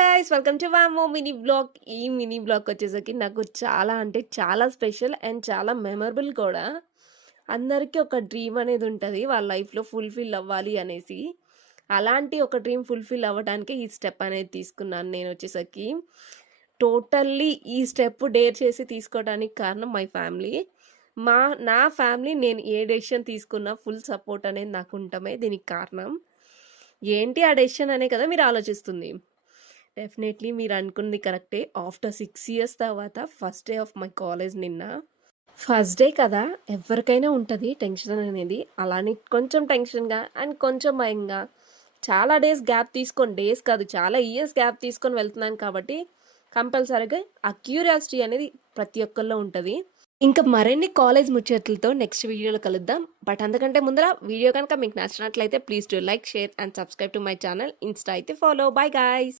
Guys welcome to వామో mini blog. ఈ mini blog వచ్చేసరికి నాకు చాలా అంటే చాలా స్పెషల్ అండ్ చాలా మెమరబుల్ కూడా. అందరికీ ఒక డ్రీమ్ అనేది ఉంటుంది వాళ్ళ లైఫ్లో ఫుల్ఫిల్ అవ్వాలి అనేసి. అలాంటి ఒక డ్రీమ్ ఫుల్ఫిల్ అవ్వడానికి ఈ స్టెప్ అనేది తీసుకున్నాను నేను వచ్చేసరికి. టోటల్లీ ఈ స్టెప్ డేర్ చేసి తీసుకోవడానికి కారణం మై ఫ్యామిలీ. నా ఫ్యామిలీ నేను ఏ డెసిషన్ తీసుకున్నా ఫుల్ సపోర్ట్ అనేది నాకు ఉండటమే దీనికి కారణం. ఏంటి ఆ డెసిషన్ అనే కదా మీరు ఆలోచిస్తుంది. డెఫినెట్లీ మీరు అనుకుంది కరెక్టే. ఆఫ్టర్ 6 years తర్వాత first day of my college నిన్న. ఫస్ట్ డే కదా, ఎవరికైనా ఉంటుంది టెన్షన్ అనేది. అలానే కొంచెం టెన్షన్గా అండ్ కొంచెం భయంగా చాలా డేస్ గ్యాప్ తీసుకొని, డేస్ కాదు చాలా ఇయర్స్ గ్యాప్ తీసుకొని వెళ్తున్నాను కాబట్టి కంపల్సరీగా ఆ క్యూరియాసిటీ అనేది ప్రతి ఒక్కరిలో ఉంటుంది. ఇంకా మరిన్ని కాలేజ్ ముచ్చట్లతో నెక్స్ట్ వీడియోలో కలుద్దాం. బట్ అంతకంటే ముందర వీడియో కనుక మీకు నచ్చినట్లయితే please to like, share and subscribe to my channel. Insta అయితే ఫాలో. Bye guys.